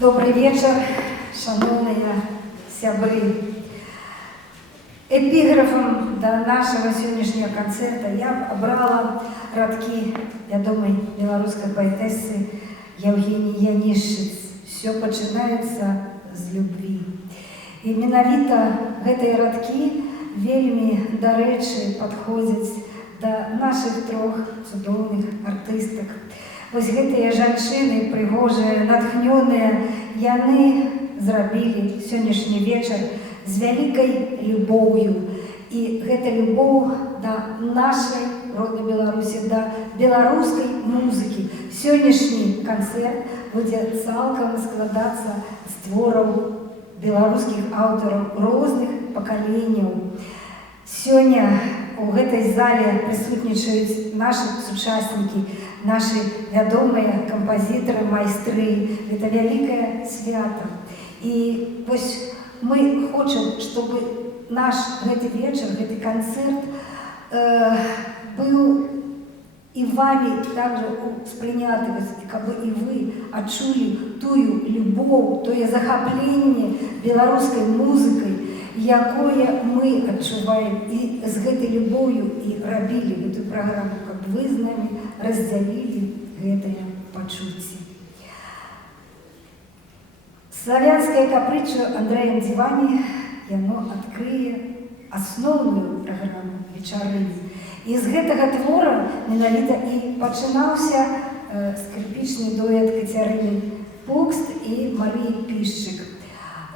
Добрый вечер, шановные сябры. Эпіграфом до нашего сегодняшнего концерта я обрала радкі вядомай беларускай паэтэсы Евгении Янішчыц. Все пачынаецца з любви. І менавіта гэтыя радкі вельмі, дарэчы, падходзяць да нашых трох цудоўных артыстак. Вось гэтыя жанчыны прыгожыя, натхнёныя, яны зрабілі сённяшні вечар з вялікай любоўю. І гэта любоў да нашай роднай Беларусі, да беларускай музыкі. Сённяшні канцэрт будзе цалкам складацца з твораў беларускіх аўтараў розных пакаленняў. Сёння у гэтай зале прысутнічаюць нашы сучаснікі, нашы вядомыя кампазітары, майстры. Гэта вялікае свята. І вось мы хочам, чтобы наш гэты вечар, гэты канцэрт быў і вами также спрыняты, каб і вы адчулі тую любоў, тое захапленне беларускай музыкай, якое мы адчуваем, і з гэтай любоўю і рабілі гэту праграму, каб вы з намі раздзялілі гэтае пачуцце. Славянскае капрычча Андрэя Мдзівані, яно адкрые асноўную праграму вечарыны. І з гэтага твора менавіта і пачынаўся скрыпічны дуэт Кацярыны Пукст і Марыі Пішчык.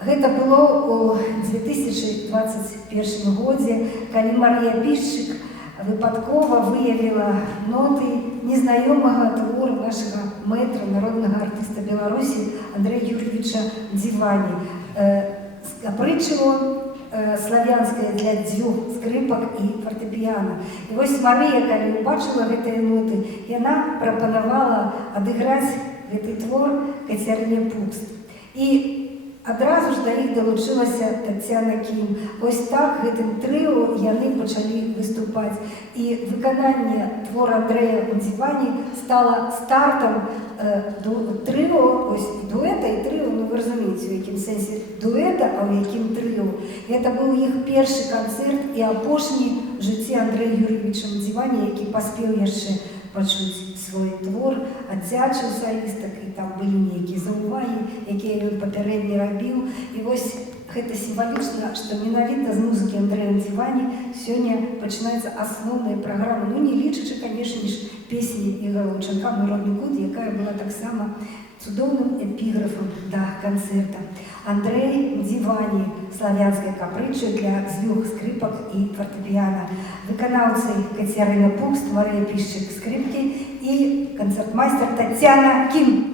Гэта было ў 2021 годзе, калі Марыя Пішчык выпадкова выявіла ноты незнаёмага твора нашага мэтра, народнага артыста Беларусі Андрэя Юр'евіча Мдзівані. Капрычча славянская для дзвюх скрыпак і фартэпіяна. І вось Марыя, калі убачыла гэтыя ноты, яна прапанавала адыграць гэты твор Кацярыне Пукст. І адразу ж да іх далучылася Таццяна Кім. Вось так гэтым трыо яны пачалі выступаць. І выкананне твора Андрэя Мдзівані стала стартам трыо, ось дуэта і трыо, ну вы разумееце, у якім сэнсе дуэта, а ў якім трыо. Гэта быў іх першы канцэрт і апошні ў жыцці Андрэя Юр'евіча Мдзівані, які паспеў яшчэ пачуць свой твор, адзячыў салістак, і там былі нейкія заўвагі, якія ён папярэдне рабіў. І вось гэта сімвалічна, што менавіта з музыкі Андрэя Мдзівані сёння пачынаецца асноўная праграма, ну не лічачы, канешне ж, песні Ігора Лучанка «Мой родны кут», якая была таксама цудоўным эпіграфам да канцэрта. Андрэй Мдзівані, славянская капрычча для дзвюх скрыпак і фартэпіяна. Выканаўцы Кацярына Пукст, Марыя Пішчык скрыпкі і канцэртмайстар Таццяна Кім.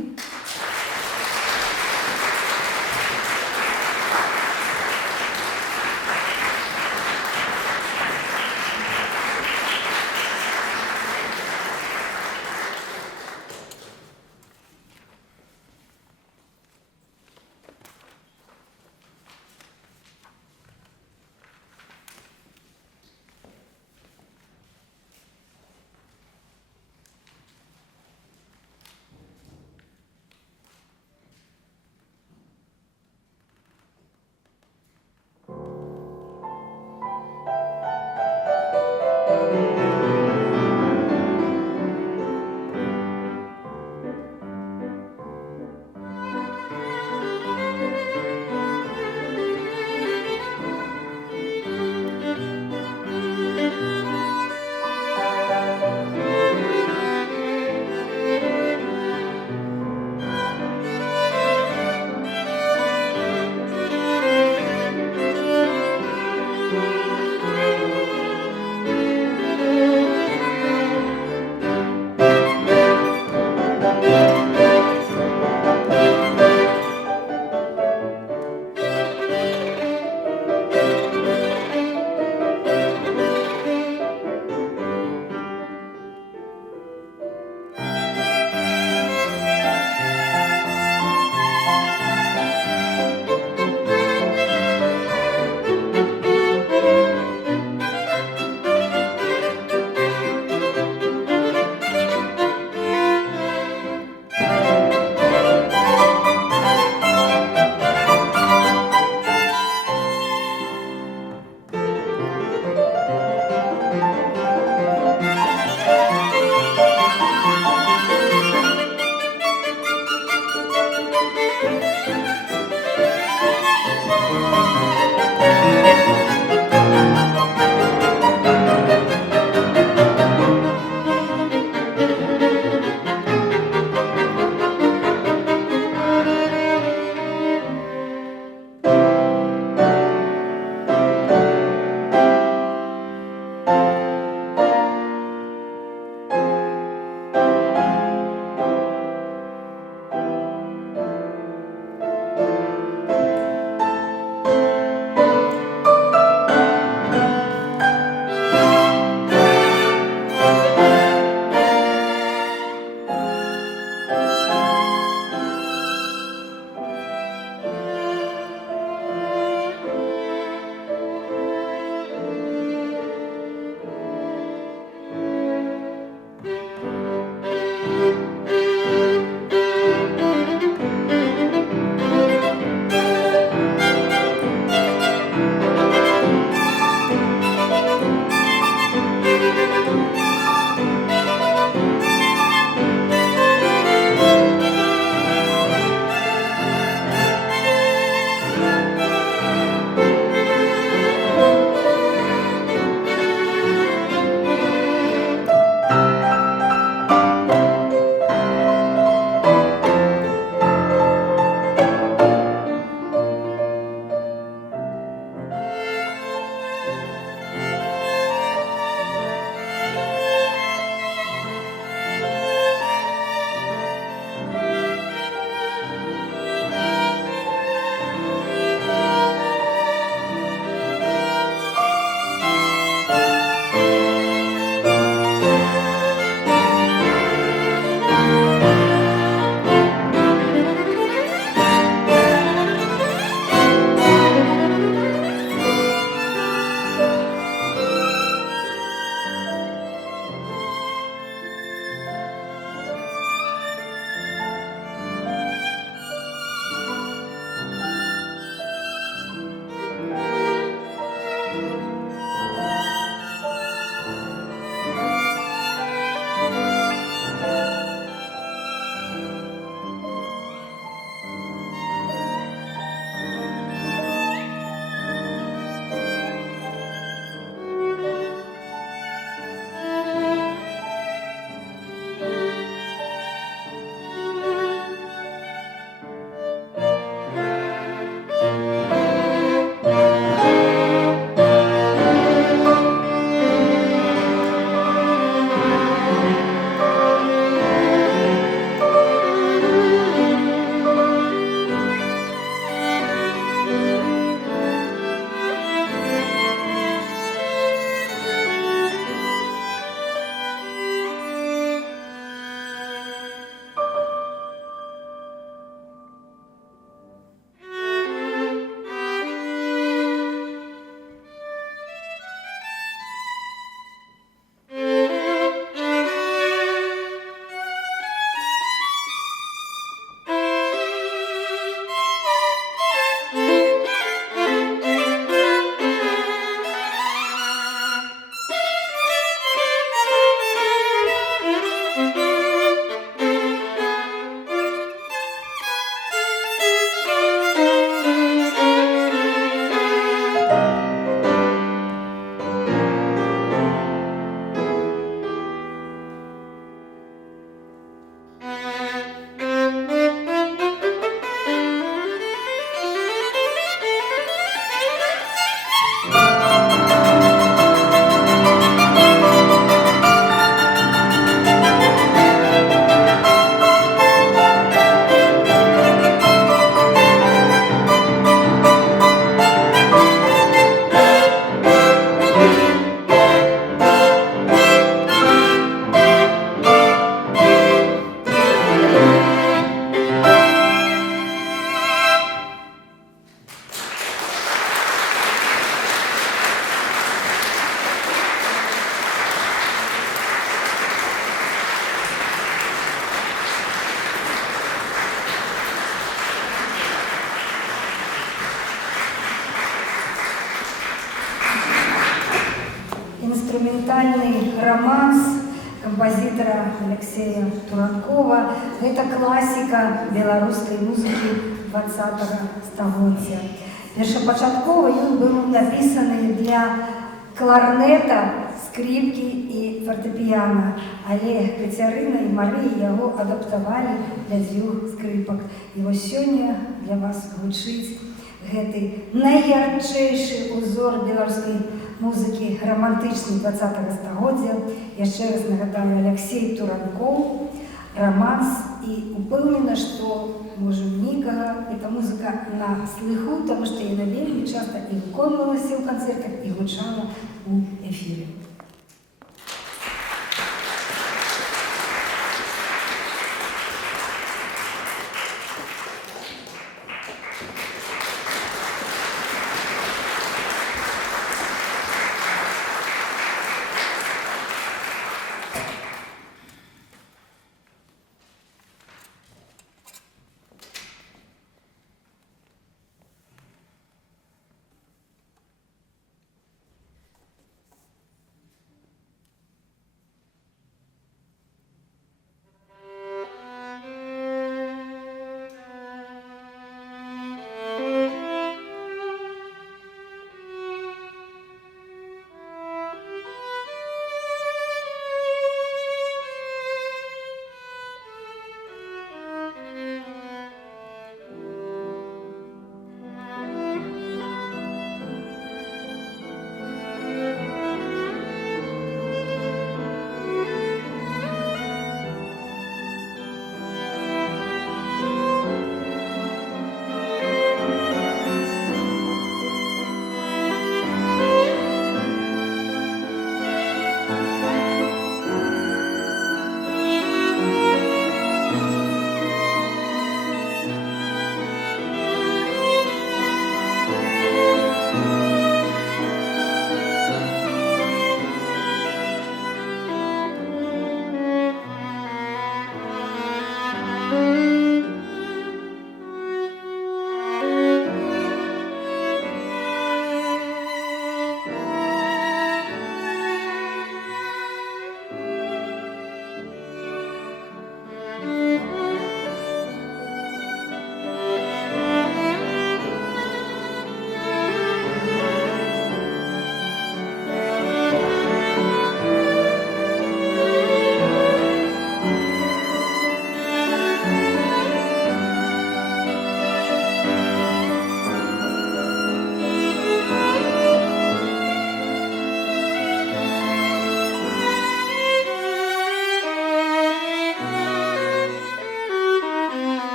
романс композитора Алексея Туранкова. Это классика белорусской музыки 20-го стагоддзя. Першапачаткова ён быў напісаны для кларнета, скрипки и фортепиано, але Кацярына и Мария его адаптовали для 2 скрипок. И вот сегодня для вас гучыць гэты найярчэйшы узор беларускай музыкі романтычны 20-го стагоддзя. Яшчэ раз нагадаю, Алексей Туранков, романс, и упэўнена, што можа нікага эта музыка на слыху, потому что яна вельмі часто і выконвалася ў канцэртах, і гучала у эфире.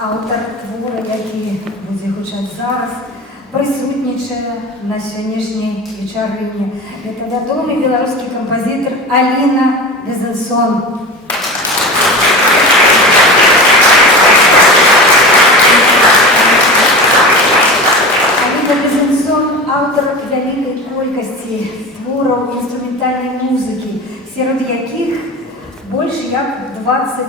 автор твора, який буде гучати зараз, присутнічає на сьогоднішній вечорині. Це відомий білоруський композитор Аліна Безенсон. Аліна Безенсон – автор великої кількості творів інструментальної музики, серед яких більше як 20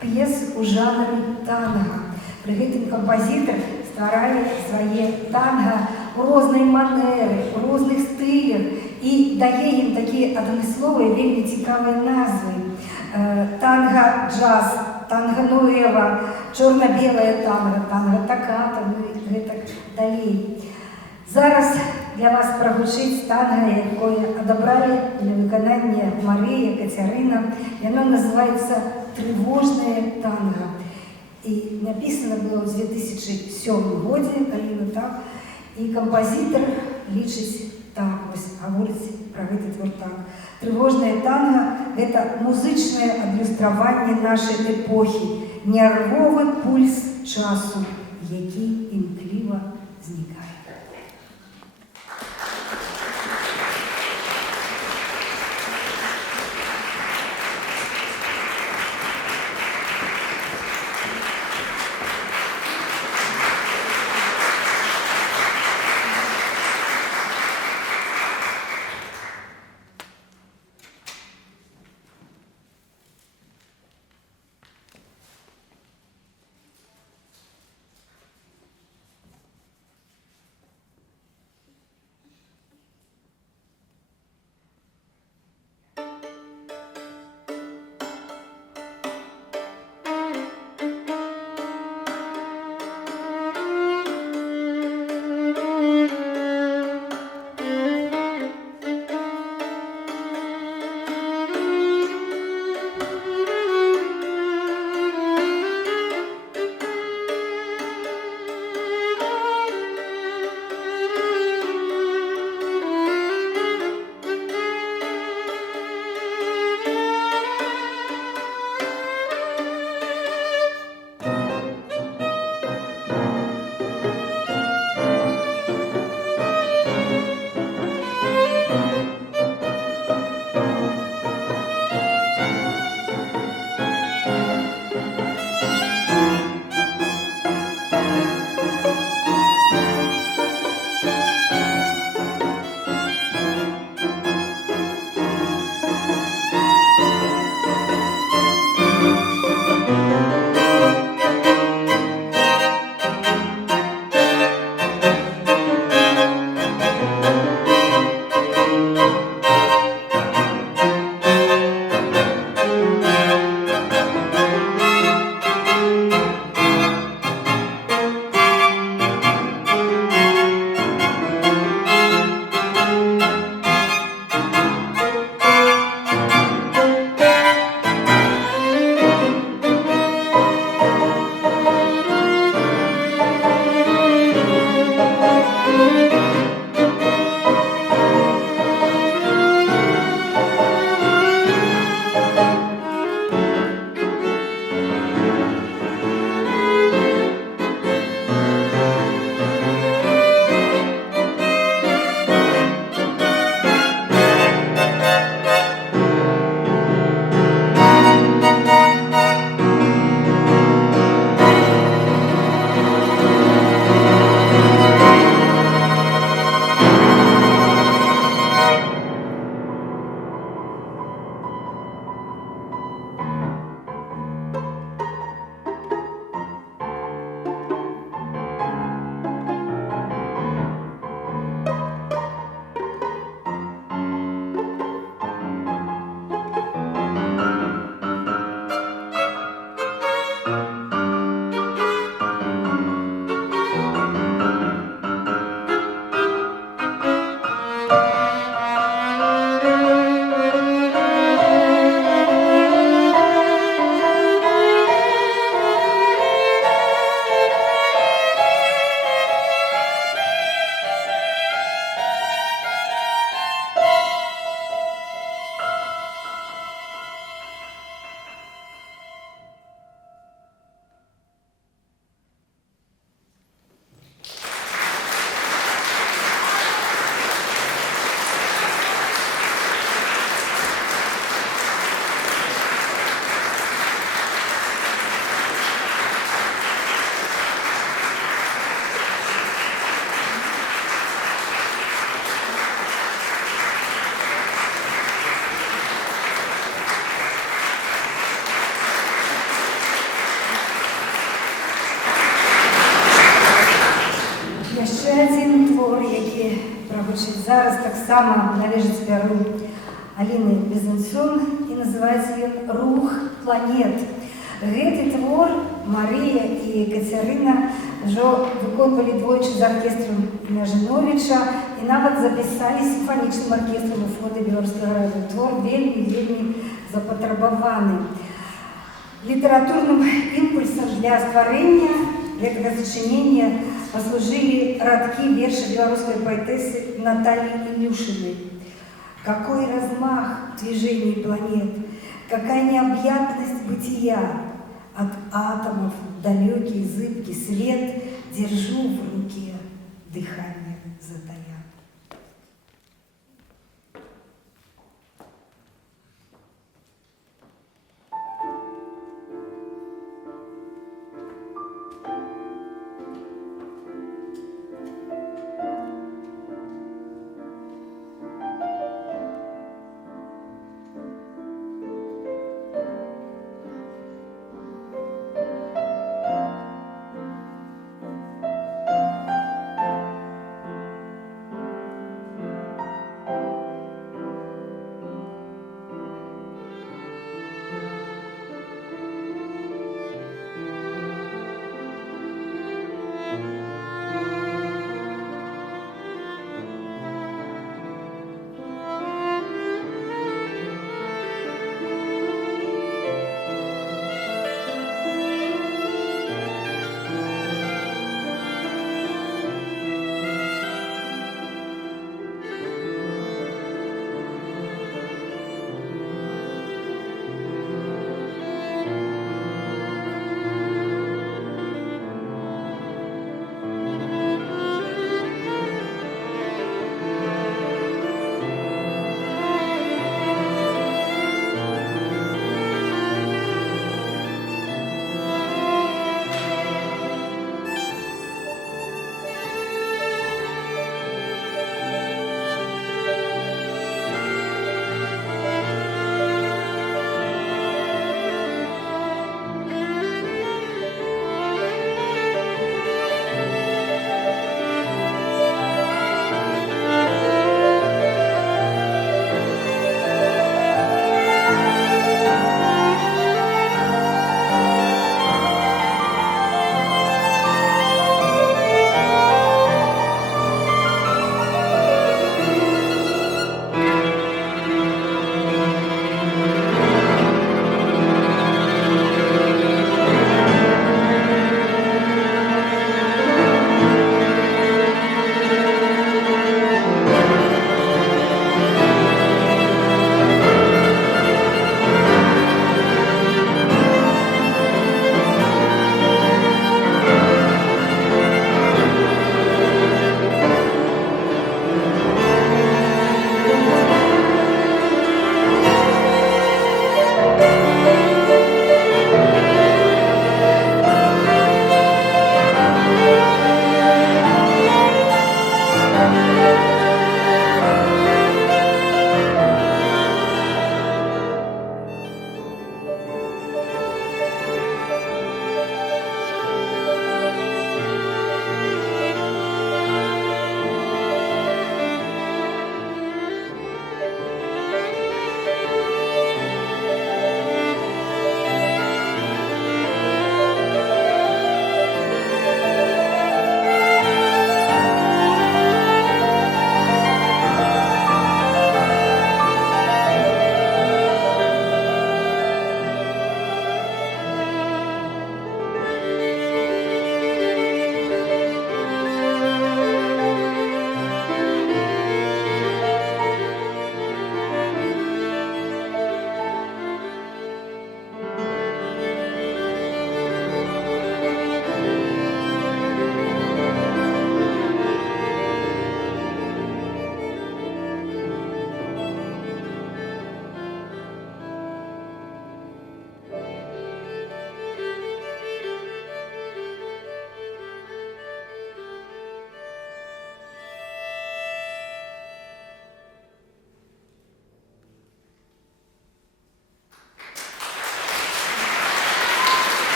п'єс у жанрі танго. При гэтым композитор стварае свае танго у рознай манеры, у розных стылях і дае ім такія адмысловыя, вельмі цікавыя назвы. Танго-джаз, танго-нуэва, чорна-белае танго, танго-таката, і гэтак далей. Зараз для вас прагучыць танго, якое адабралі для выканання Марыя Кацярына. Яно называецца «Трывожнае танго». И написано было в 2007 году, Алина так, и композитор лічыць так, вось гаворыць про гэты твор так. Трывожнае танго – это музычнае адлюстраванне нашай эпохі, нервовы пульс часу, які імкліва знікае. один твор, який прагучыць зараз, таксама належыць пяру Аліны Безенсон, і называецца ён «Рух планет». Гэты твор Марыя і Кацярына ўжо выконвалі двойчы з аркестрам імя Жыновіча і нават запісалі сімфанічным аркестрам у фонде Беларускага радыё. Твор вельмі запатрабаваны. Літаратурным імпульсам для стварэння гэтага сачынення паслужылі радкі верша беларускай паэтэсы Натальи Илюшиной. Какой размах движений планет, какая необъятность бытия. От атомов далекий зыбкий свет держу в руке, дыхание затая.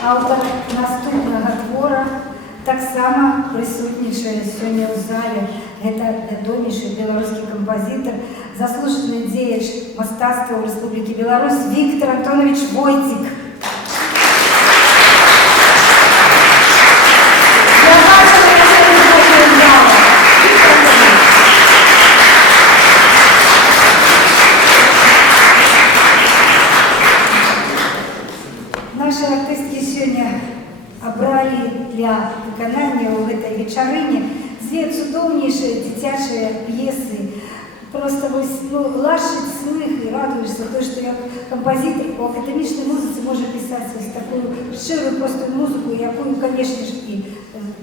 аўтар наступнага твора, таксама прысутнічае сёння ў зале. Гэта вядомейшы беларускі кампазітар, заслужаны дзеяч мастацтва ў Рэспублікі Беларусь Віктор Антонович Войцік. Наши артистки сегодня обрали для выканания в этой вечерыне две цудоўнейшие дзіцячыя пьесы. Просто лашить смех и радуешься то, что я композитор по академичной музыке может писать такую ширую простую музыку, якую, конечно же, и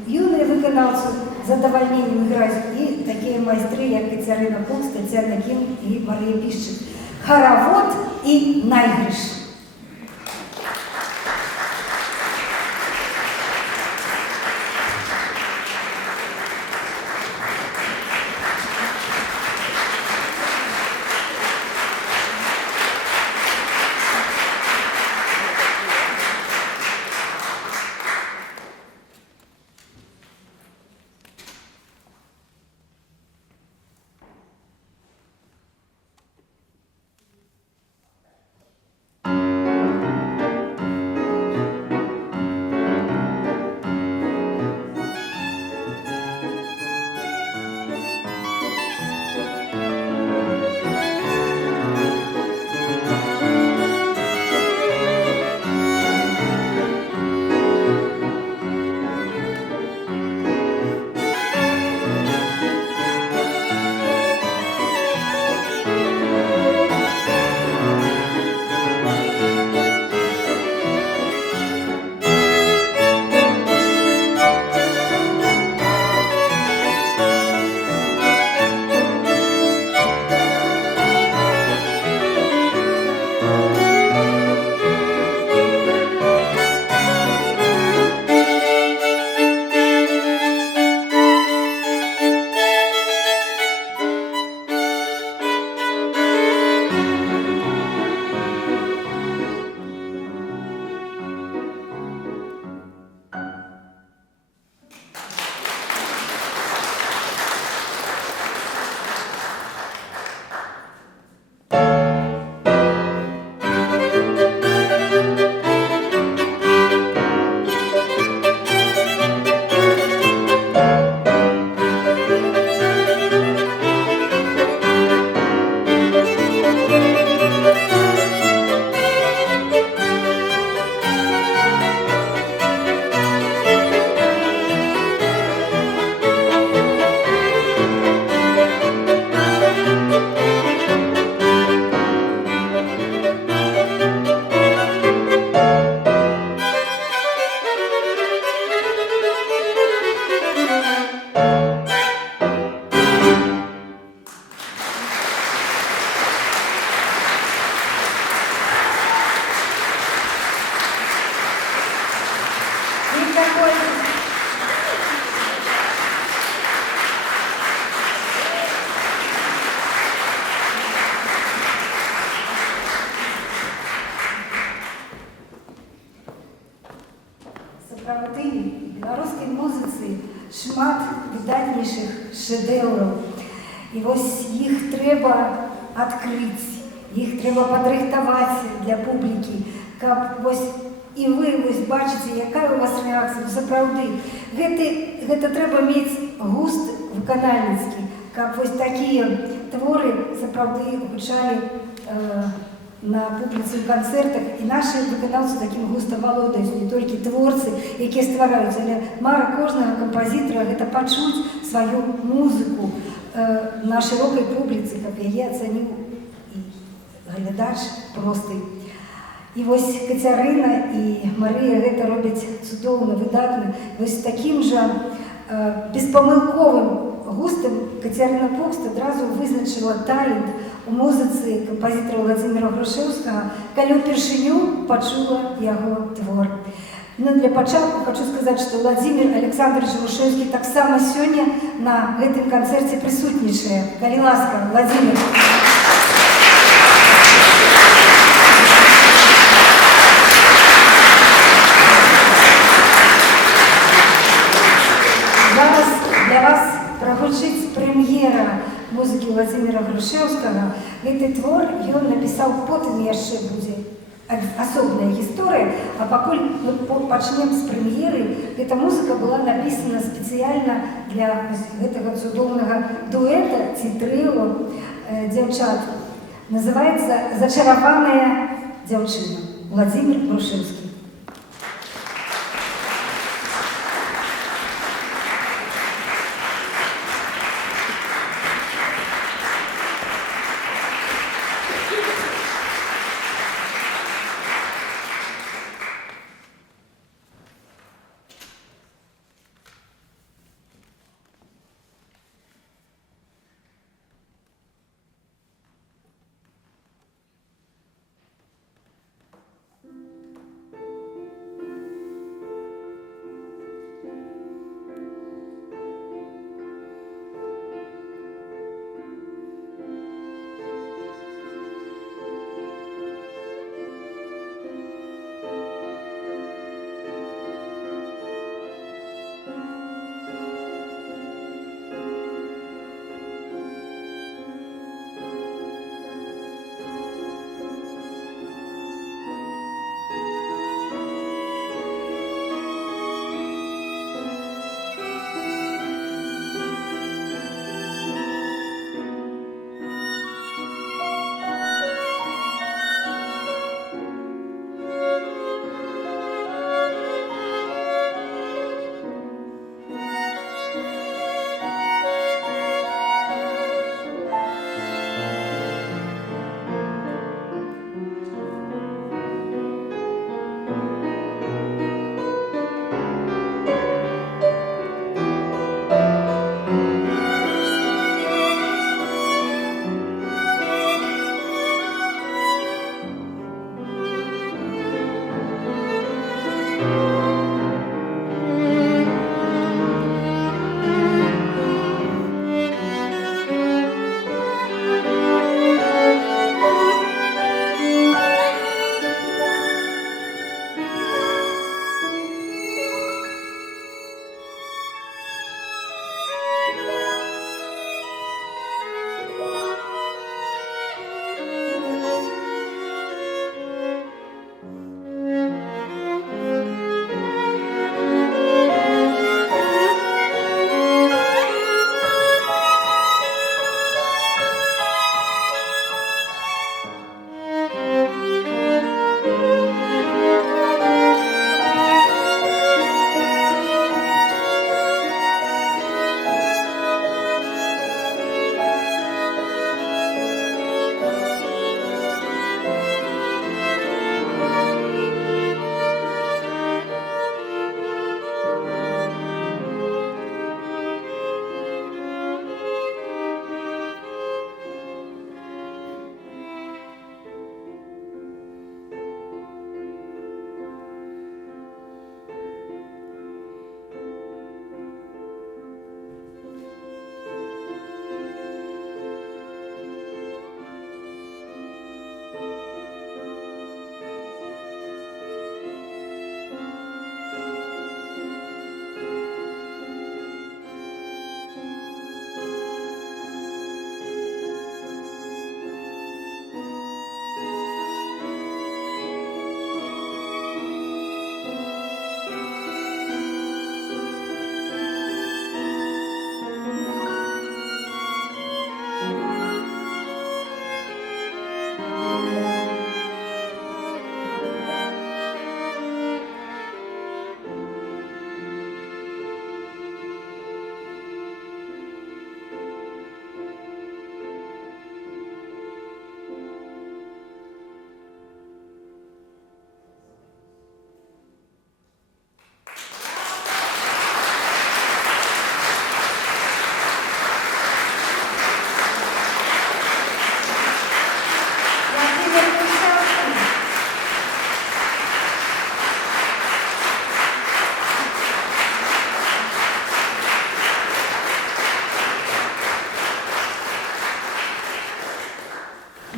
юные выконавцы с задовольнением играют, и такие майстры, как Катерина Пукс, Татьяна Ким и Мария Пищик. Хоровод и наигрыш. Сапраўды, беларускай музыцы шмат выдатнейшых шэдэўраў. І вось іх трэба адкрыць, іх трэба падрыхтаваць для публікі, каб вось і вы вось бачыце, якая у вас рэакцыя. Сапраўды, гэта трэба мець густ выканальніцкі, каб вось такія творы сапраўды гучалі на публіцы ў канцэртах, і нашы выканаўцы такім густам валодаюць, не толькі творцы, якія ствараюць, але мара кожнага кампазітара гэта пачуць сваю музыку на шырокай публіцы, каб яе ацаніў і глядач просты. І вось Кацярына і Марыя гэта робяць цудоўна, выдатна. Вось такім жа беспамылковым густам Кацярына Пукс адразу вызначыла талент у музыцы кампазітара Владзіміра Грушэўскага, калі ўпершыню пачула яго твор. Ну, для пачатку хочу сказаць, што Владзімір Александрович Грушэўскі таксама сёння на гэтым канцэрце прысутнічае. Калі ласка, Владзімір. музыкі Владимира Грушэўскага. Гэты твор ён напісаў потым яшчэ будзе асобная гісторыя, а пакуль мы пачнем з прэм'еры, гэта музыка была напісана спецыяльна для гэтага цудоўнага дуэта ці трыо дзяўчат. Называецца «Зачараваная дзяўчына». Владимир Грушэўскі.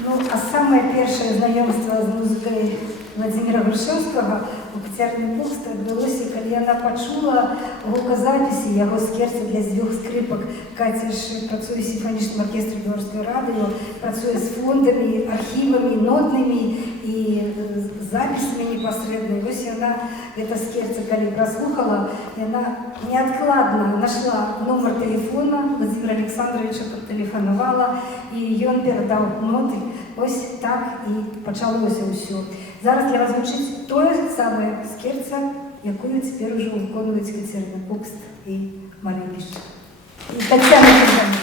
Ну, а самое первое знакомство с музыкой Владимира Грушэўскага Кацярны пухст адбылося, калі яна пачула гуказапісы яго скерца для 2 скрыпак. Каця ж працуе ў сімфанічным аркестры Беларускага радыё, працуе з фондамі, архівамі, нотнымі і запісамі непасрэдна. І вось яна гэта скерца, калі праслухала, яна неадкладна нашла нумар тэлефона, Владимира Александровича патэлефанавала, і ён перадаў ноты. Вось так і пачалося ўсё. Зараз для вас гучыць тое самае скерца, якую цяпер ужо выконваюць Кацярына Пукст і Марыя Лішчык. І Таццяна Кузьміна.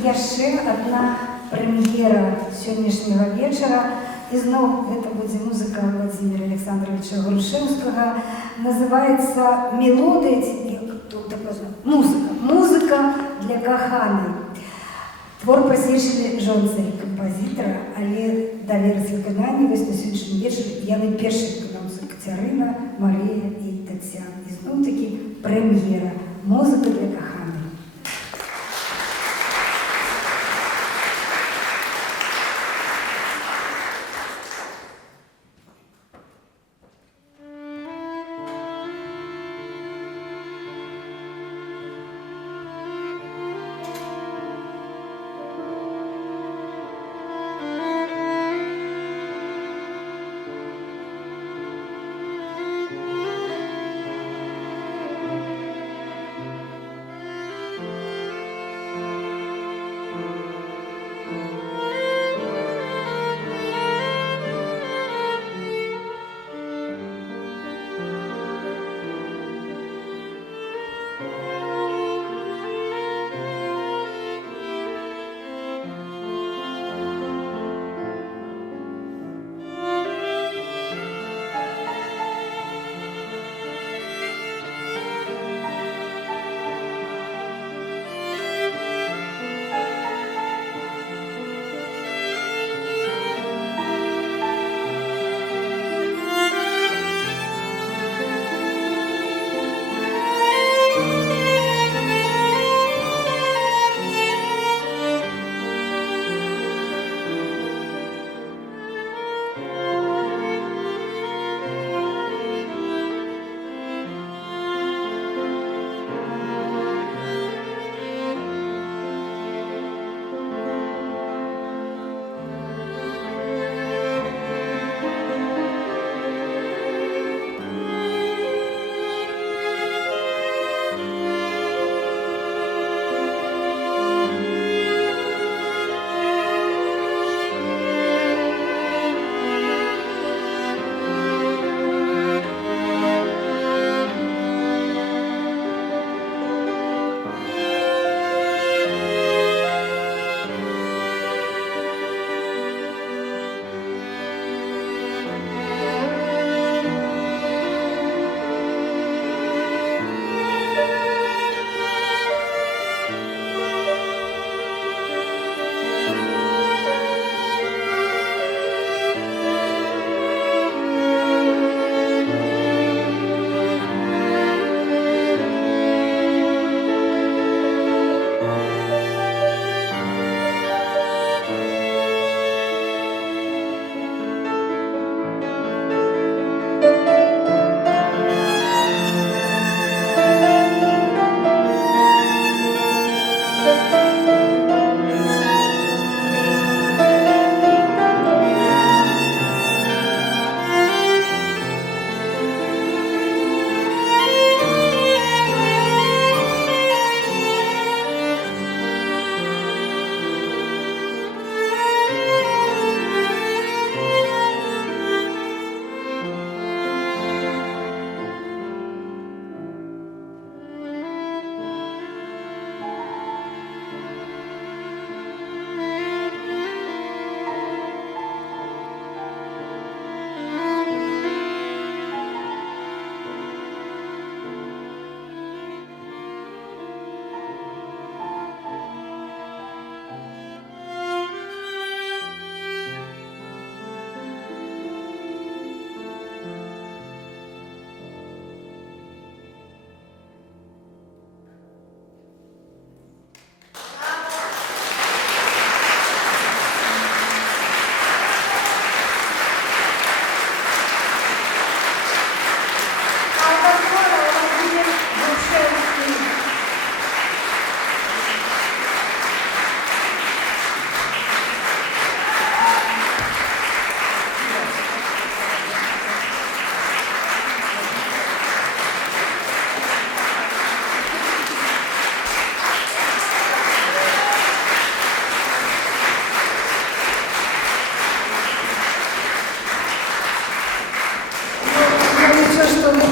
Яшчэ одна прэм'ера сённяшняга вечара. І зноў гэта будзе музыка Владимира Александровича Грушевскага. Называецца «Мелодыя», музыка для каханай. Твор прысвечаны жонцы кампазітара, але даверыць выкананне вось на сённяшні вечар яны першыя выканаўцы Кацярына, Марія і Таццяна. І зноў такі прэм'ера «Музыка для каханай».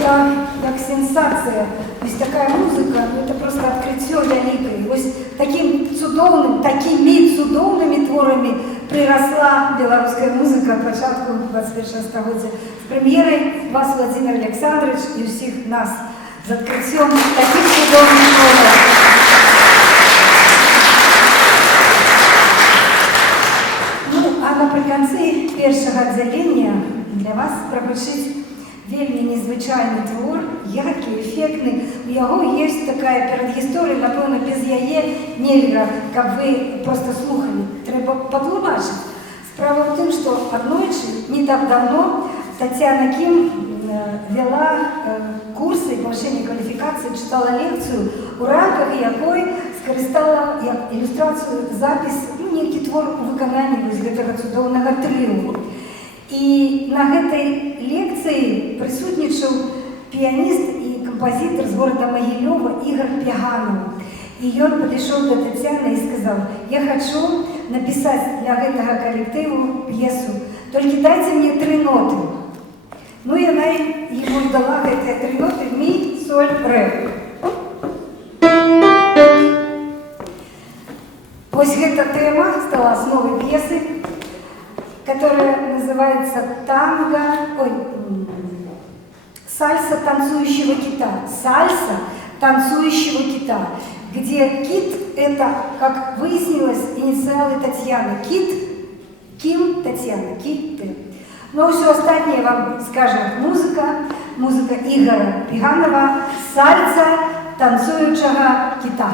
это как сенсация. Ось така музика, ну це просто відкриття велике. Ось такими цудовними творами приросла белорусская музыка к початку 21 століття. З прем'єрою вас, Владимир Олександрович, і всіх нас з відкриттям таких чудових творів. Ну, а наприкінці першого відділення для вас пропишіть вельми незвичайний твор, яркий, ефектний. У його є така передісторія, напевно, без яє нельга, як ви просто слухали. Треба потлумачити. Справа в тому, що однойчі, не так давно, Тетяна Кім вела курси повищення кваліфікації, читала лекцію, у рамках якої скористала як ілюстрацію запис, ну, некий твор у виконанні цього чудового тріо. І на этой лекції присутнічав піаніст і композитор з города Могилева Ігор Пяганов. І він підійшов до Тетяни і сказав: я хочу написати для этого колективу п'єсу, тільки дайте мені 3 ноти. Ну і вона йому дала ці 3 ноти: мі, соль, ре. Ось ця тема стала основой п'єси, которая называется «Сальса танцующего кита». «Сальса танцующего кита», где кит – это, как выяснилось, инициалы Татьяны. Кит, Ким, Татьяна, Кит, Т. Но все остальное вам скажет музыка Игоря Пяганова «Сальса танцующего кита».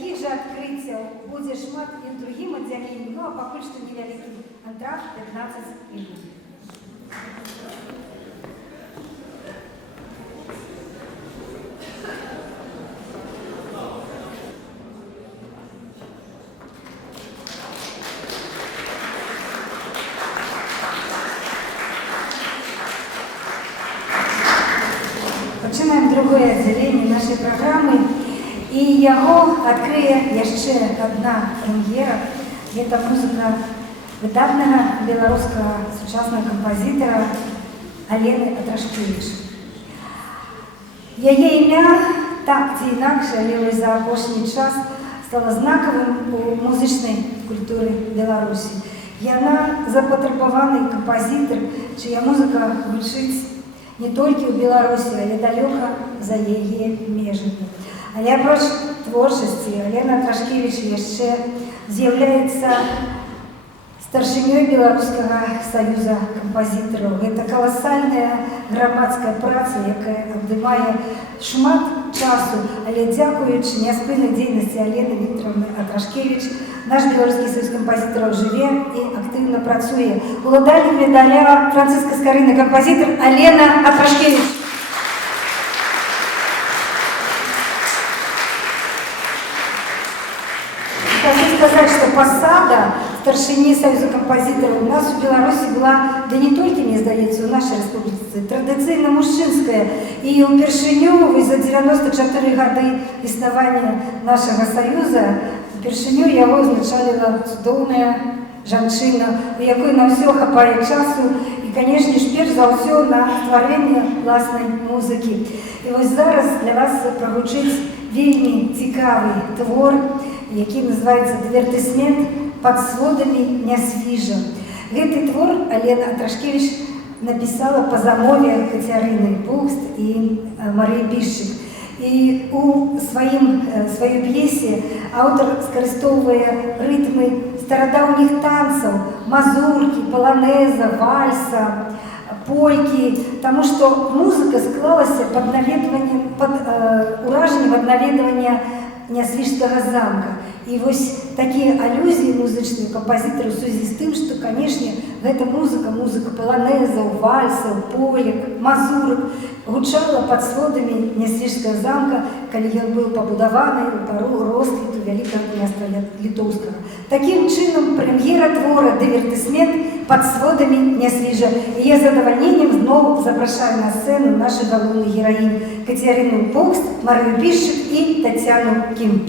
такіх жа адкрыццяў будзе шмат і ў другім аддзяленні, ну а пакуль што невялікі антракт 15 хвілін. Пачынаем другое аддзяленне нашай праграмы, і яго адкрые яшчэ адна прэм'ера. Гэта музыка выдатнага беларускага сучаснага кампазітара Алены Атрашкевіч. Яе імя так ці інакш, але за апошні час стала знакавым у музычнай культуры Беларусі. Яна запатрабаваны кампазітар, чыя музыка гучыць не толькі ў Беларусі, але далёка за яе межамі. Але апроч творчасці Алена Атрашкевіч яшчэ з'яўляецца старшынёй Беларускага саюза кампазітараў. Гэта каласальная грамадская праца, якая адымае шмат часу, але дзякуючы няспыннай дзейнасці Алены Віктораўны Атрашкевіч наш беларускі саюз кампазітараў жыве і актыўна працуе. Уладальнік медаля Францыска Скарыны кампазітар Алена Атрашкевіч. Хочу сказать, что посада старшыні саюза кампазітараў у нас у Беларусі была, да не толькі, мне здаецца, у нашай рэспубліцы, традыцыйна мужчынская. І ўпершыню за 94 гады існавання нашага саюза упершыню яго узначаліла цудоўная жанчына, у якой на ўсё хапае часу і, канешне ж, перш за ўсё на стварэнне ўласнай музыкі. І вось зараз для вас прагучыць вельмі цікавы твор, які называецца «Дывертысмент пад сводамі нясвіжа». Гэты твор Алена Атрашкевіч напісала па замове Кацярыны Букст і Марыі Пішчык. І у сваёй п'есе аўтар скарыстоўвае рытмы старадаўніх танцаў, мазуркі, паланеза, вальса, полькі, таму што музыка склалася пад уражаннем ад наведвання Нясвіжскага замка. І вось такія алюзіі музычныя кампазітары ў сувязі з тым, што, канешне, гэта музыка паланезаў, вальсаў, полек, мазурак гучала пад сводамі Нясвіжскага замка, калі ён быў пабудаваны ў пару росквіту вялікага княства літоўскага. Такім чынам прэм'ера твора «Дывертысмент пад сводамі Нясвіжа». І я з задавальненнем зноў запрашаю на сцэну нашу галоўную гераіню Кацярыну Букст, Марыю Пішчык і Тацяну Кім.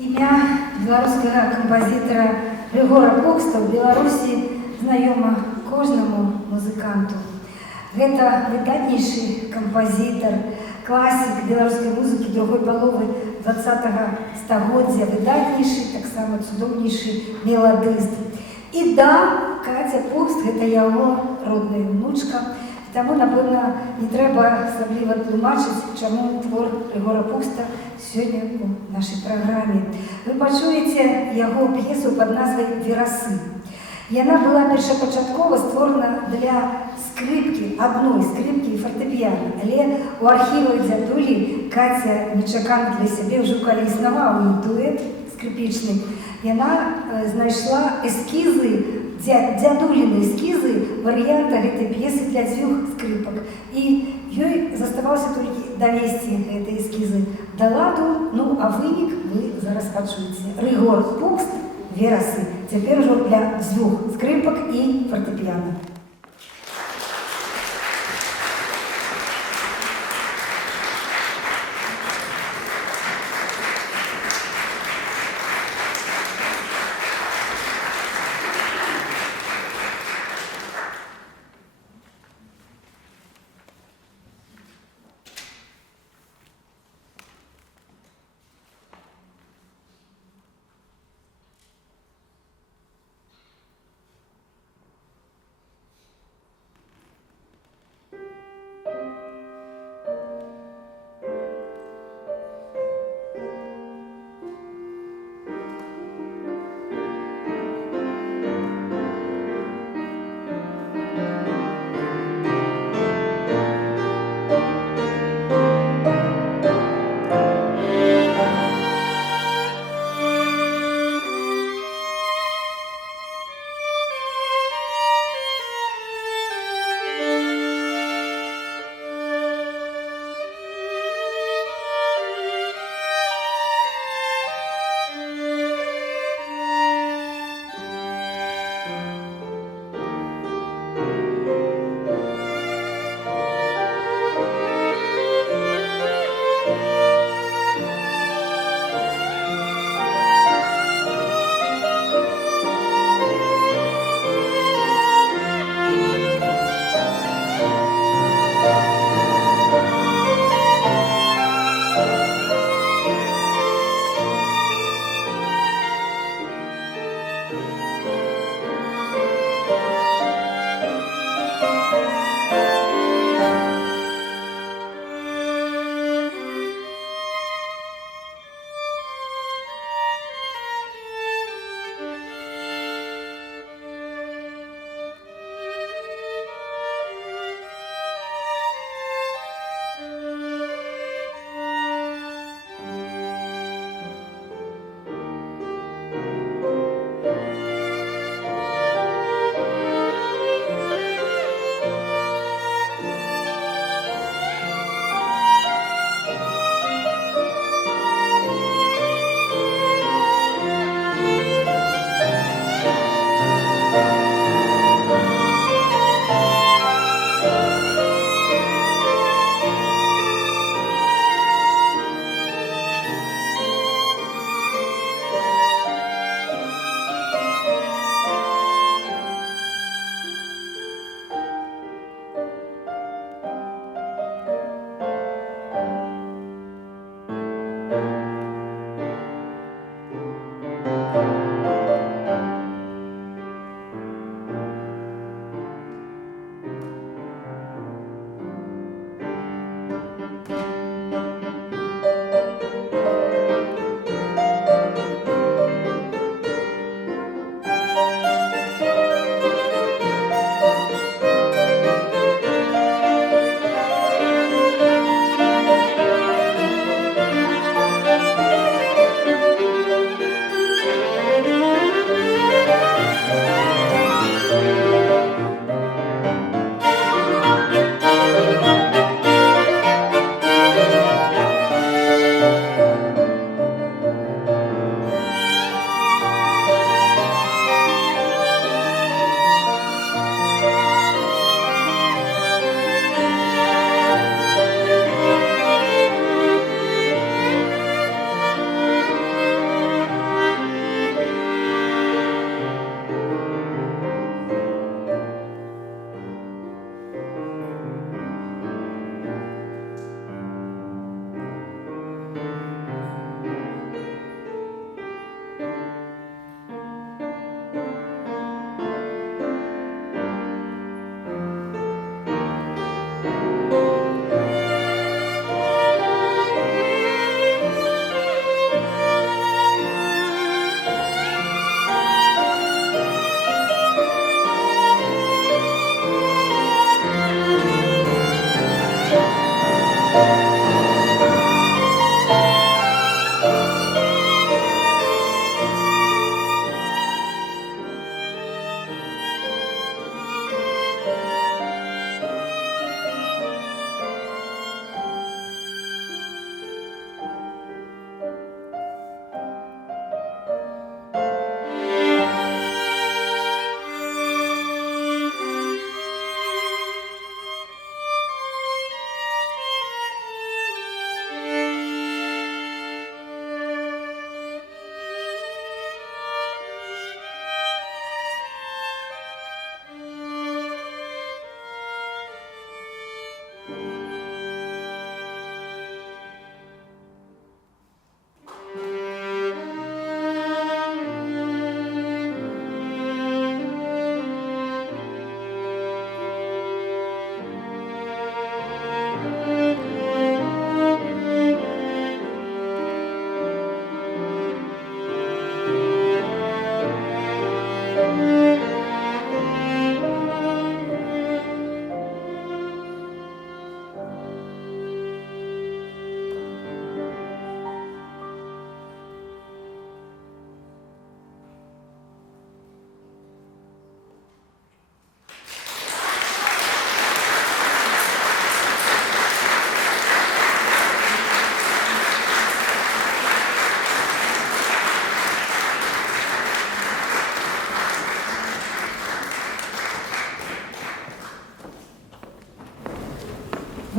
Імя беларускага кампазітара Рыгора Пукста ў Беларусі знаёма кожнаму музыканту. Гэта выдатнейшы кампазітар, класік беларускай музыкі другой паловы 20-го стагоддзя, выдатнейшы, таксама цудоўнейшы меладыст. І да, Каця Пукст – гэта яго родная внучка, таму, напэўна, не трэба асабліва тлумачыць, чаму твор Рыгора Пукста сёння у нашай праграме. Вы пачуеце яго п'есу пад назвай «Верасы». Яна была першапачаткова створана для скрипкі, адной скрипкі і фартэпіяна. Але ў архівах дзядулі Каця нечакана для сябе ўжо калі існаваў іх дуэт скрипічны. Яна знайшла эскізы, дзядуліны эскізы варыянта гэтай п'есы для 2 скрипак. І ёй заставалася толькі давесці гэтай эскізы да ладу, ну а вынік вы зараз пачуеце. Рыгор Пукст «Верасы». Цяпер ужо для 2 скрипак і фартэпіяна.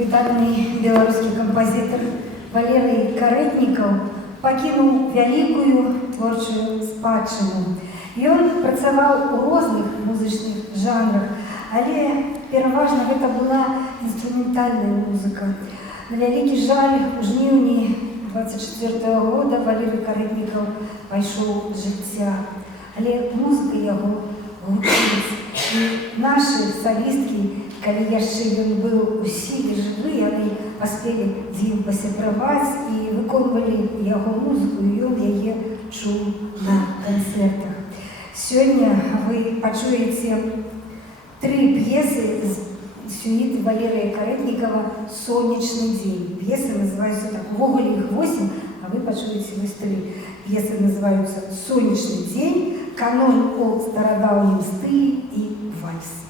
выдатный белорусский композитор Валерий Карэтнікаў пакінуў вялікую творчую спадчыну. Ён працаваў у розных музычных жанрах, але пераважна гэта была інструментальная музыка. На вялікі жаль, у жніўні 24 года Валерий Карэтнікаў пайшоў з жыцця, але музыка яго гучыць. І нашы салісткі, калі яшчэ ён быў у сіле жывы, яны паспелі з ім пасябраваць і выконвалі яго музыку, і ён яе чуў на канцэртах. Сёння вы пачуеце 3 п'есы з сюіты Валерия Карэтнікава «Сонечны дзень». П'есы называюцца так, увогуле іх 8, а вы пачуеце вось 3. П'есы называюцца «Сонечны дзень», «Канон о старадаўнім стылі» і «Вальс».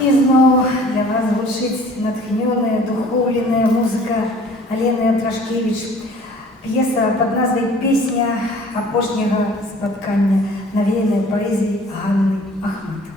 И снова для вас звучит натхненная, духовленная музыка Алены Атрашкевич. П'єса під назвою «Пісня апошнього споткання», навіяна поезією Ганни Ахматової.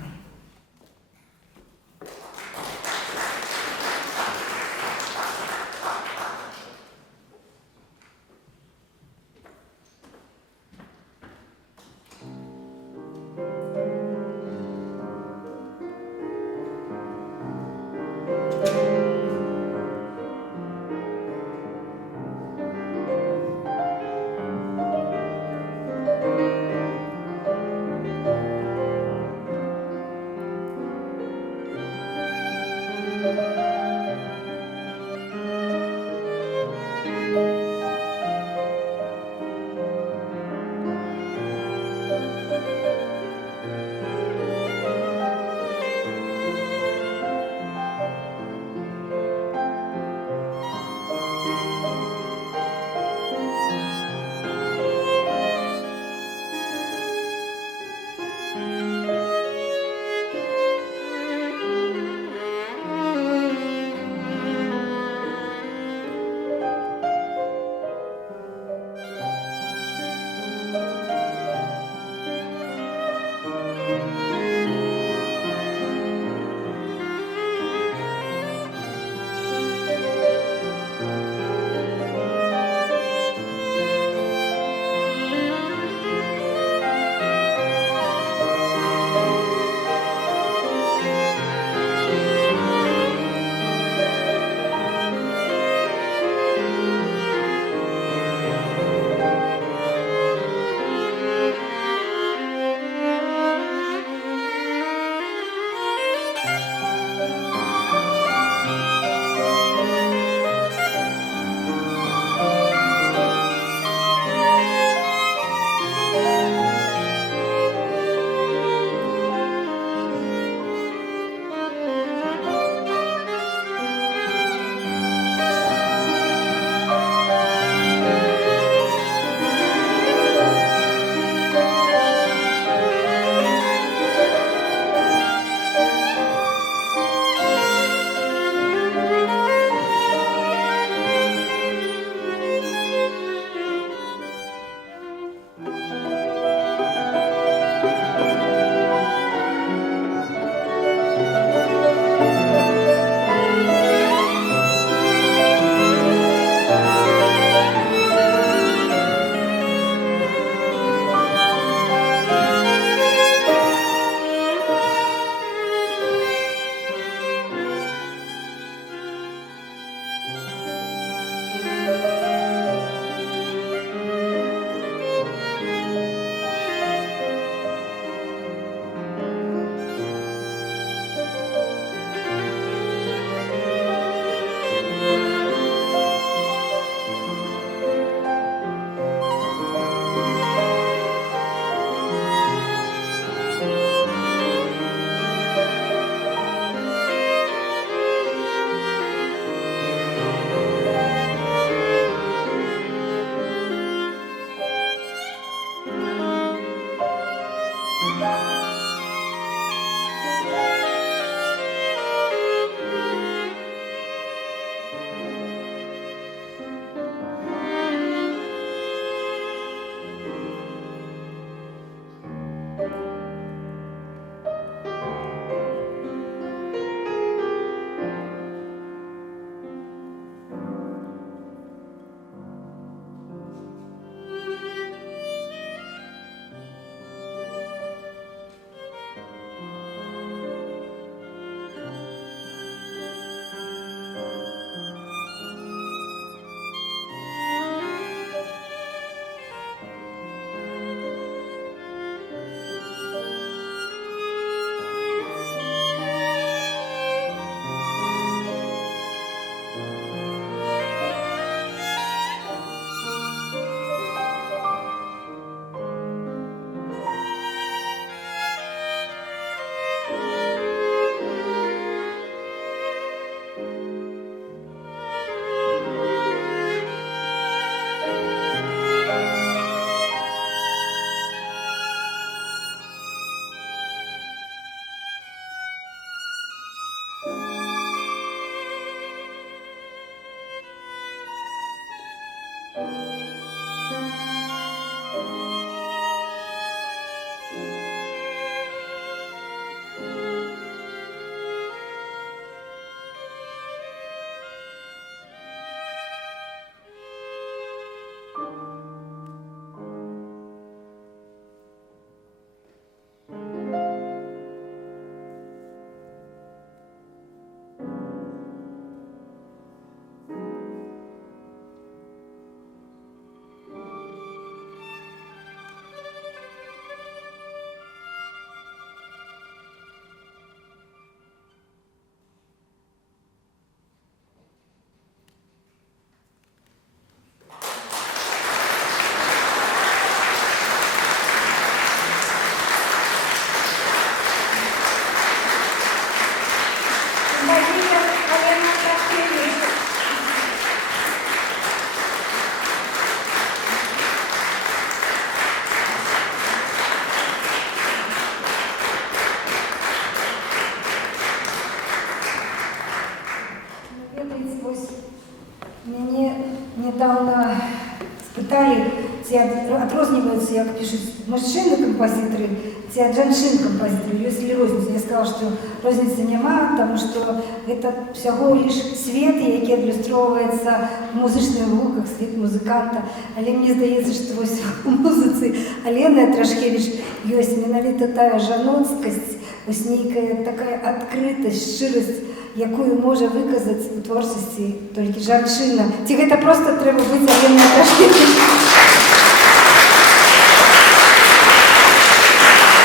ці адрозніваюцца, як пішуць мужчыны-кампазітары, ці ад жанчын-кампазітары. Ёсць ли розніца? Я сказала, што розніцы няма, таму што гэта ўсяго лишь свет, які адлюстроўваецца в музычных гуках, свет музыканта. Але мне здаецца, што вось у музыцы Алены Трашкевіч ёсць менавіта тая жаноцкасць, вось нейкая такая адкрытасць, шчырасць, якую можа выказаць у творчасці толькі жанчына. Ці гэта проста трэба быць Аленай Трашкевіч?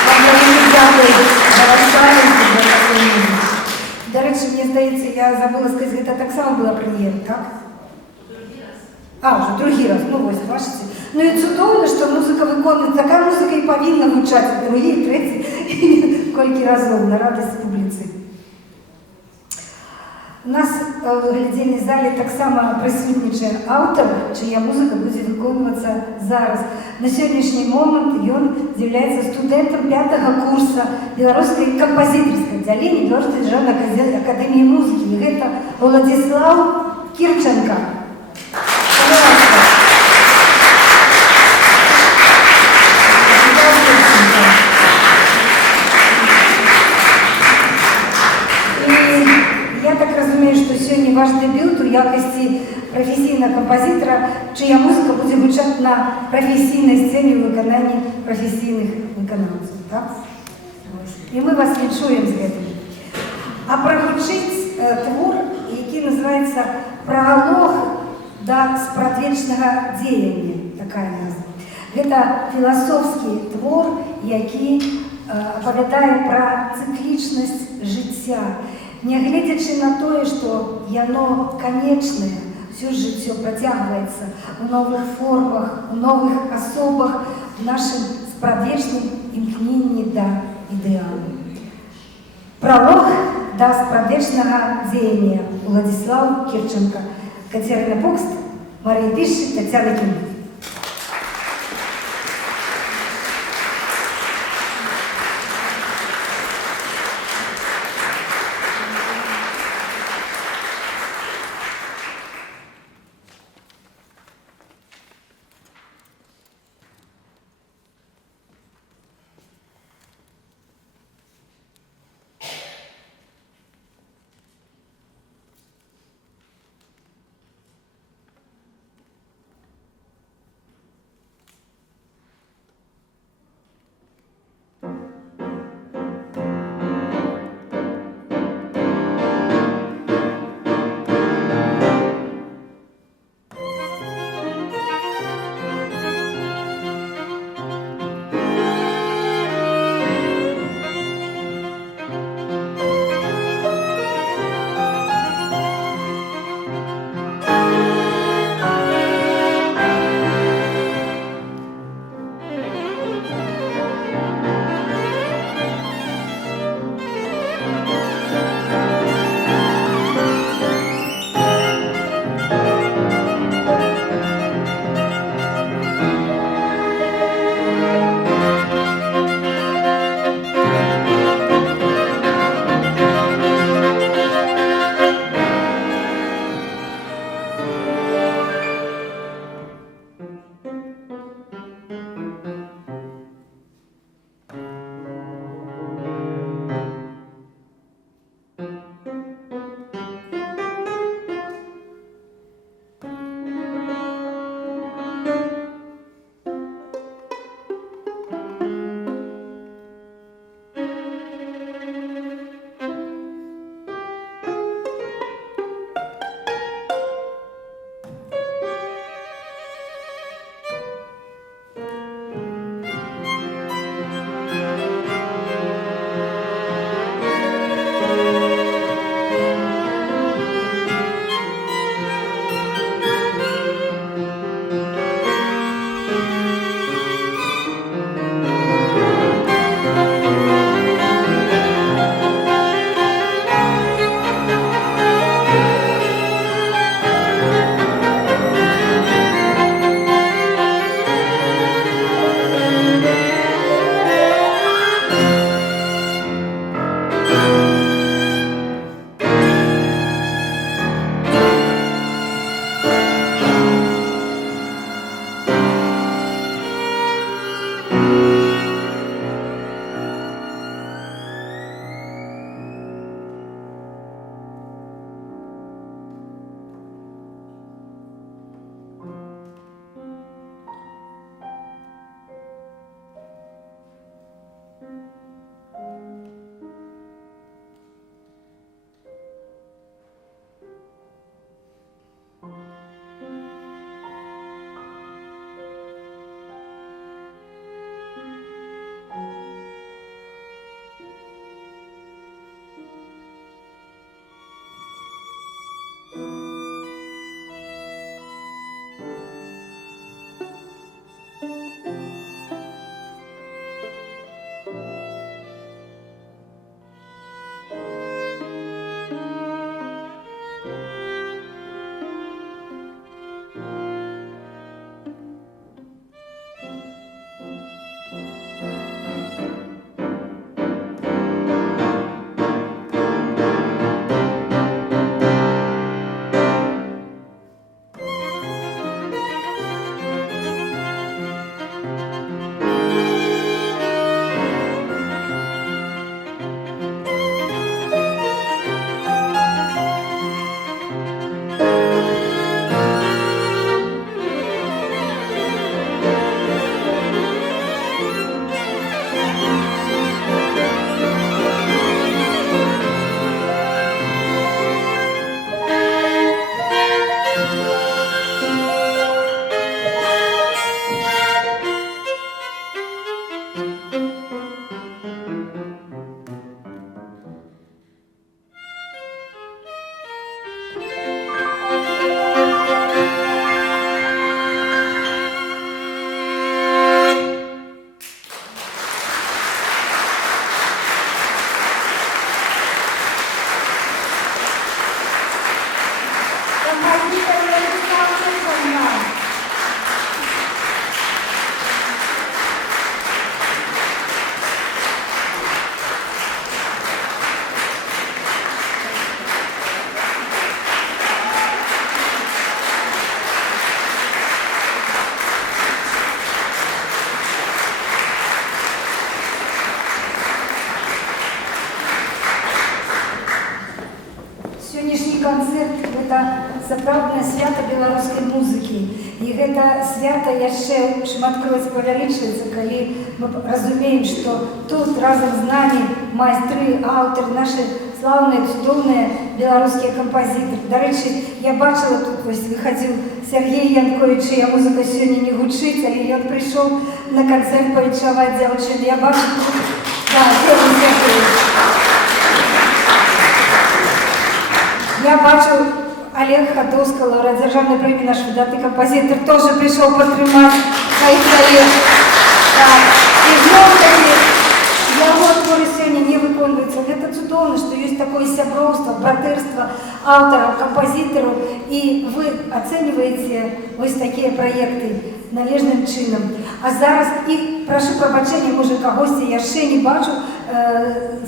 Вам вельмі дзякую за ваш талент і за такую музыку. Дарэчы, мне здаецца, я забыла сказаць, гэта таксама была прэм'ера, так? Уже другі раз, ну вось, бачыце. Ну і цудоўна, што музыка выконваецца, такая музыка і павінна гучаць, другі, трэці, колькі разоў, на радасць публіцы. У нас в глядзельнай зале таксама прысутнічае аўтар, чыя музыка будзе выконвацца зараз. На сённяшні момант ён з'яўляецца студэнтам 5-го курса беларускай кампазітарскай аддзялення Беларускай дзяржаўнай акадэміі музыкі. І гэта Уладзіслаў Кірченка. Ваш дебют у якости професійного композитора, чия музика буде звучати на професійній сцені у виконанні професійних виконавців. Так? І ми вас віншуємо з гэтым. А прогучить твор, який називається «Пролог до спрадвечного дзеяння», такая назва. Гэта філасофскі твор, який апавядае пра цыклічнасць жыцця. Нягледзячы на тое, што яно канечнае, ўсё жыццё працягваецца ў новых формах, у новых асобах, в нашым спрадвечным імкненні да ідэалу. Пролог да спрадвечнага дзеяння. Уладзіслаў Кірченка. Кацярына Покст, Марыя Пішчык, Тацяна Кім. гэта сапраўднае свята беларускай музыкі. І гэта свята яшчэ шматкроць павялічваецца, калі мы разумеем, што тут разам з намі майстры, аўтары, нашы слаўныя, цудоўныя беларускія кампазітары. Дарэчы, я бачыла тут, вось выхадзіў Сергей Янкович, чыя музыка сёння не гучыць, але ён прыйшоў на канцэрт павечаваць дзяўчын. Я бачу тут... Да, я бачу Олег Хадовский, лауреат державной премии, наш выдатный композитор, тоже пришел подтримать своих коллег. Так. И вновь-таки его творы сегодня не выконываются. Это цудовно, что есть такое сябровство, братерство авторов, композиторов, и вы оцениваете вот такие проекты належным чином. А зараз, и прошу прощения, может, кого-то я ще не бачу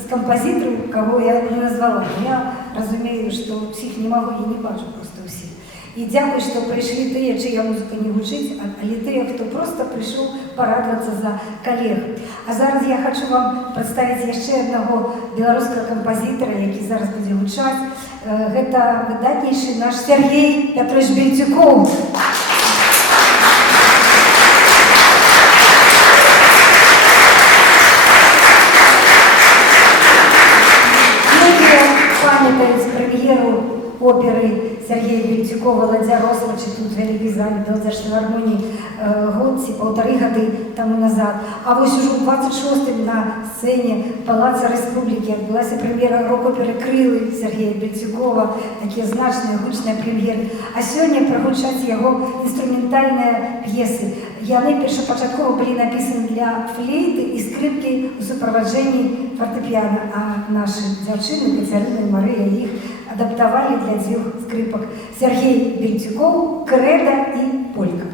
з композиторів, кого я не назвала. Я розумію, що всіх не можу і не бачу просто всіх. І дякую, що прийшли ті, чия музика не гучить, але ті, хто просто прийшов порадуватися за колег. А зараз я хочу вам представити ще одного білоруського композитора, який зараз буде гучати. Це видатніший наш Сергій Петрович Бельтюков. Пам'ятають прем'єру опери Сергія Бельтюкова «Ладья Росмачи» тут в Великій залі Белдержфілармонії год, полтори годи тому назад. А ось уже у 26-м на сцені Палацу Республіки відбулася прем'єра рок-опери «Крили» Сергія Бельтюкова, такі значні, гучні прем'єри. А сьогодні прозвучать його інструментальні п'єси. Яны першапачаткова былі напісаны для флейты і скрипкі ў супроводженні фортепіано, а наши дзяўчыны Кацярына і Марыя іх адаптавалі для 2 скрипок. Сергей Бельтюков, «Кредо» і «Полька».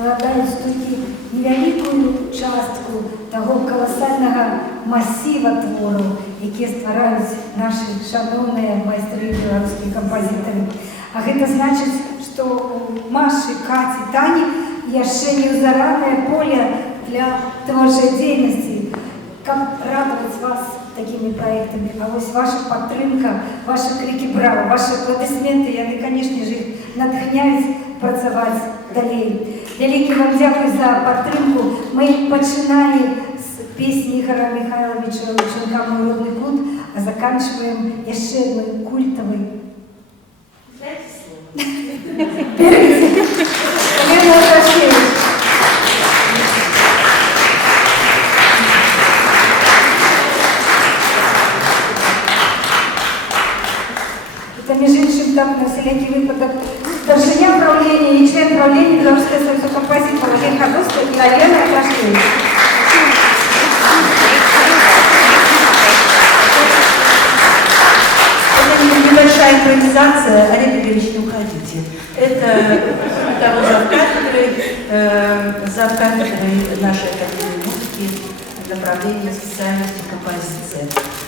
складаюць толькі невялікую частку таго каласальнага масіва твораў, якія ствараюць нашы шаноўныя майстры беларускія кампазітары. А гэта значыць, што у Машы, Каці, Тані яшчэ неўзаранае поле для творчай дзейнасці, каб радаваць вас такими проектами. А вось ваша падтрымка, ваши крики браво, ваши аплодисменты, яны, конечно же, натхняюць працаваць далей. Вялікі вам дзякуй за падтрымку. Мы пачыналі з песні Ігора Михайловича «Лучынка мой родны кут», а заканчиваем яшчэ адной культавай. Дайте слово. Берите. Елена Ворошилович. Это, между іншим, так, на всякий выпадок, старшиня правления и член правления Белорусского союза композиторов Олег Ходовский и Елена Ворошилович. Это небольшая импровизация. Олег Игоревич, не уходите. Это того завкафедрой нашей академии музыки направления специальности композиция.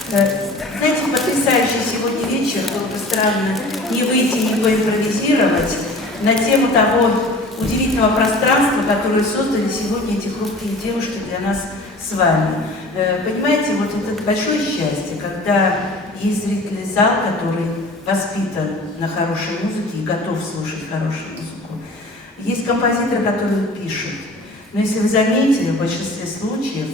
Знаете, потрясающий сегодня вечер, было бы странно не выйти, не поимпровизировать на тему того удивительного пространства, которое создали сегодня эти хрупкие девушки для нас с вами. Понимаете, вот это большое счастье, когда есть зрительный зал, который воспитан на хорошей музыке и готов слушать хорошую музыку. Есть композиторы, которые пишут. Но если вы заметили, в большинстве случаев,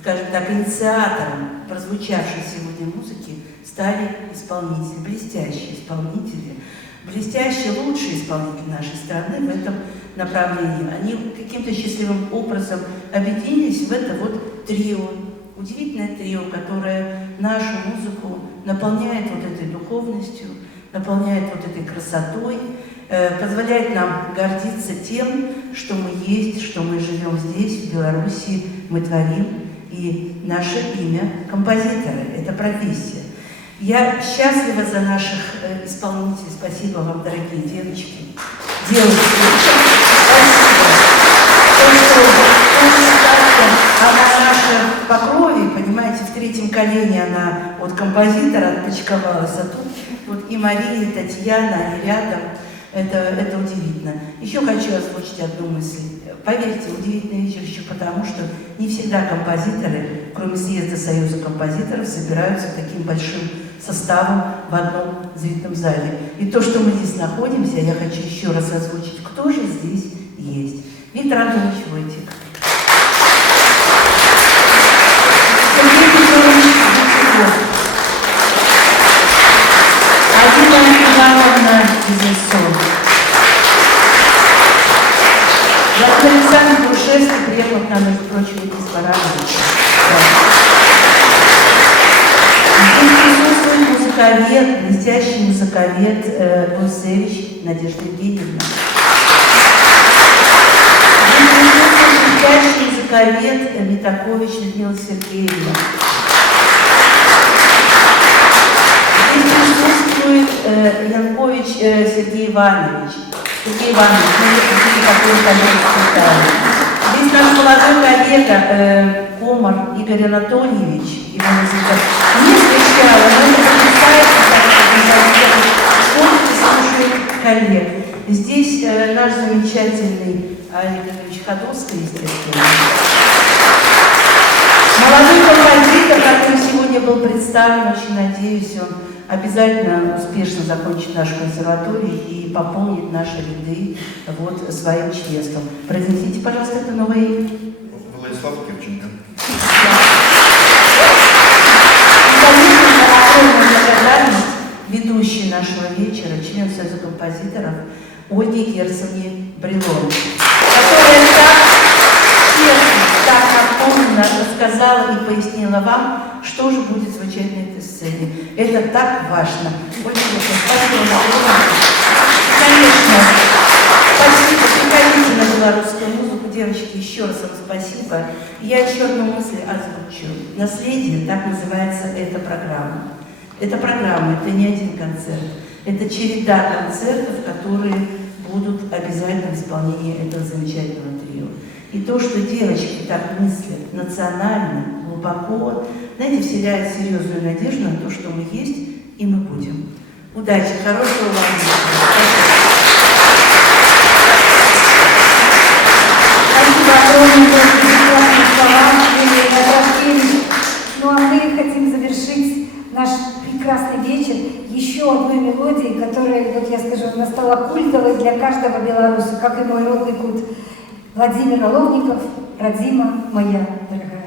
скажем так, инициатором прозвучавшей сегодня музыки стали исполнители, блестящие исполнители, блестящие лучшие исполнители нашей страны в этом направлении. Они каким-то счастливым образом объединились в это вот трио, удивительное трио, которое нашу музыку наполняет вот этой духовностью, наполняет вот этой красотой, позволяет нам гордиться тем, что мы есть, что мы живем здесь, в Беларуси, мы творим. И наше имя – композиторы, это профессия. Я счастлива за наших исполнителей. Спасибо вам, дорогие девочки. Девочки, спасибо. Она наша по крови, понимаете, в третьем колене она от композитора отпочковалась, а тут вот и Мария, и Татьяна, и рядом. Это удивительно. Еще хочу озвучить одну мысль. Поверьте, удивительный вечер еще потому, что не всегда композиторы, кроме съезда Союза композиторов, собираются таким большим составом в одном зрительном зале. И то, что мы здесь находимся, я хочу еще раз озвучить, кто же здесь есть. Виктор Антонович Войтик. Сергей Петрович Витяков. Адина Ивановна Безенцова. Александр Грушевский приехал к нам, между прочим, из Парагвая. Здесь присутствует музыковед, блестящий музыковед Гусевич Надежда Евгеньевна. Здесь присутствует блестящий музыковед Митакович Людмила Сергеевна. Здесь присутствует Янкович Сергей Иванович. Сергей Иванович, здесь наш молодой коллега Комар Игорь Анатольевич, его музыка не встречала, но это потрясающе, как слушает коллег. Здесь наш замечательный Олег Ильич Ходовский, естественно. Молодой композитор, который сегодня был представлен, очень надеюсь, он обязательно успешно закончит нашу консерваторию и пополнит наши ряды вот своим членством. Произнесите, пожалуйста, это новое имя. Владислав Кирченко. Огромная благодарность ведущей нашего вечера, член Союза композиторов Ольге Герцевне Бриловой, которая так напомненно рассказала и пояснила вам, что же будет звучать на этой сцене. Это так важно. Ольга Герцевна, спасибо. Конечно, спасибо. Приходите на белорусскую музыку, девочки, еще раз вам спасибо. Я еще одну мысль озвучу. «Наследие», так называется эта программа. Эта программа, это не один концерт. Это череда концертов, которые будут обязательно в исполнении этого замечательного трио. И то, что девочки так мыслят национально, глубоко, знаете, вселяет серьезную надежду на то, что мы есть и мы будем. Удачи, хорошего вам вечера. Спасибо огромное за прекрасные слова, Юлия Наташкевич. Ну а мы хотим завершить наш прекрасный вечер еще одной мелодией, которая, вот я скажу, она стала культовой для каждого белоруса, как и мой родный культ. Владимир Оловников, «Родима моя дорогая».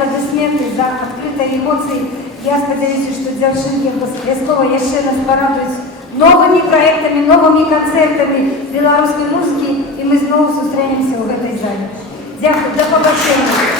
аплодисменты за адкрытыя эмоцыі. Я спадзяюся, што дзяўчынкі абавязкова яшчэ нас парадуюць новымі праектамі, новымі канцэртамі беларускай музыкі, і мы зноў сустрэнемся ў гэтай зале. Дзякуй, да пабачэння.